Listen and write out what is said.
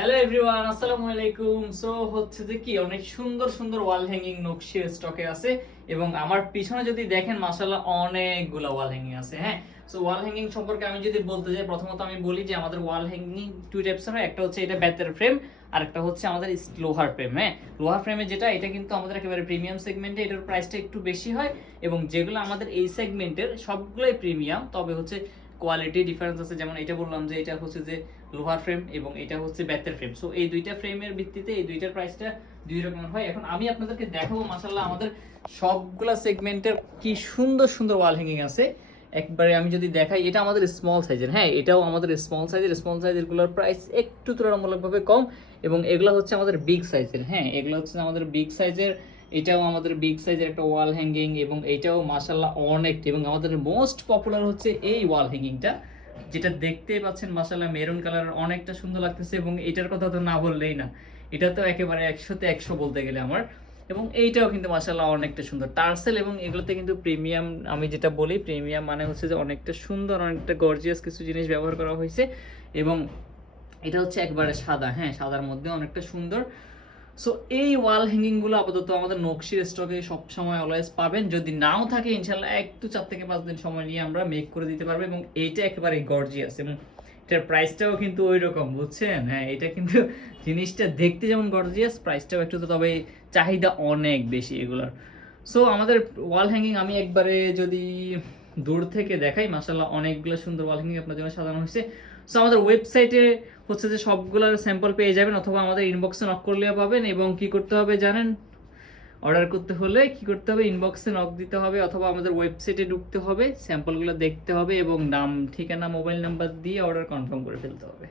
Hello everyone, আসসালামু আলাইকুম। So হচ্ছে যে কি অনেক সুন্দর সুন্দর ওয়াল হ্যাঙ্গিং নকশি স্টকে আছে এবং আমার পিছনে যদি দেখেন মাশাআল্লাহ অনেকগুলো ওয়াল হ্যাঙ্গিং আছে। হ্যাঁ, সো ওয়াল হ্যাঙ্গিং সম্পর্কে আমি যদি বলতে যাই, প্রথমত আমি বলি যে আমাদের ওয়াল হ্যাঙ্গিং টু টাইপসের হয়। একটা হচ্ছে এটা বেতের ফ্রেম, আর একটা হচ্ছে আমাদের লোহার ফ্রেম। হ্যাঁ, লোহার ফ্রেমে যেটা, এটা কিন্তু আমাদের একেবারে প্রিমিয়াম সেগমেন্টে, এটার প্রাইসটা একটু বেশি হয় এবং যেগুলো আমাদের এই সেগমেন্টের সবগুলোই প্রিমিয়াম, তবে হচ্ছে কোয়ালিটি ডিফারেন্স আছে। যেমন এটা বললাম যে এটা হচ্ছে যে লোহার ফ্রেম এবং এটা হচ্ছে বেতের ফ্রেম। সো এই দুইটা ফ্রেমের ভিত্তিতে এই দুইটার প্রাইসটা দুই রকমের হয়। এখন আমি আপনাদেরকে দেখাবো মাশাআল্লাহ আমাদের সবগুলা সেগমেন্টের কি সুন্দর সুন্দর ওয়াল হ্যাঙ্গিং আছে। একবারে আমি যদি দেখাই, এটা আমাদের স্মল সাইজের। হ্যাঁ, এটাও আমাদের স্মল সাইজের গুলোর প্রাইস একটু তুলনামূলকভাবে কম এবং এগুলো হচ্ছে আমাদের বিগ সাইজের। হ্যাঁ, এগুলো হচ্ছে আমাদের বিগ সাইজের। এটাও আমাদের বিগ সাইজের একটা ওয়াল হ্যাঙ্গিং এবং এটাও মাশাআল্লাহ অনেক, এবং আমাদের মোস্ট পপুলার হচ্ছে এই ওয়াল হ্যাঙ্গিংটা, যেটা দেখতেই পাচ্ছেন মাশাআল্লাহ মেরুন কালার, অনেকটা সুন্দর লাগতেছে এবং এটার কথা তো না বললেই না। এটা তো একেবারে 100তে 100 বলতে গেলে আমার। এবং এইটাও কিন্তু মাশাআল্লাহ অনেকটা সুন্দর টার্সেল, এবং এগুলোতে কিন্তু প্রিমিয়াম, আমি যেটা বলি প্রিমিয়াম মানে হচ্ছে যে অনেকটা সুন্দর, অনেকটা গর্জিয়াস কিছু জিনিস ব্যবহার করা হয়েছে। এবং এটা হচ্ছে একবারে সাদা। হ্যাঁ, সাদার মধ্যে অনেকটা সুন্দর। সো এই ওয়াল হ্যাঙ্গিং গুলো আপাতত আমাদের নকশির স্টকে সব সময় অলওয়েজ পাবেন। যদি নাও থাকে ইনশাআল্লাহ একটু 4 থেকে 5 দিন সময় নিয়ে আমরা মেক করে দিতে পারবো। এবং এইটা একেবারে গর্জিয়াস এবং এটার প্রাইসটাও কিন্তু ওই রকম, বুঝছেন? হ্যাঁ, এটা কিন্তু জিনিসটা দেখতে যেমন গর্জিয়াস, প্রাইসটাও একটু, তো তবে চাহিদা অনেক বেশি এগুলার। সো আমাদের ওয়াল হ্যাঙ্গিং আমি একবারে যদি দূর থেকে দেখাই, মাশাআল্লাহ অনেকগুলো সুন্দর ওয়াল হ্যাঙ্গিং আপনার জন্য সাজানো হয়েছে। সো আমাদের ওয়েবসাইটে হচ্ছে যে সবগুলোর স্যাম্পল পেয়ে যাবেন, অথবা আমাদের ইনবক্সে নক করলেও পাবেন। এবং কি করতে হবে জানেন? অর্ডার করতে হলে কি করতে হবে? ইনবক্সে নক দিতে হবে অথবা আমাদের ওয়েবসাইটে ঢুকতে হবে, স্যাম্পলগুলো দেখতে হবে এবং নাম, ঠিকানা, মোবাইল নাম্বার দিয়ে অর্ডার কনফার্ম করে ফেলতে হবে।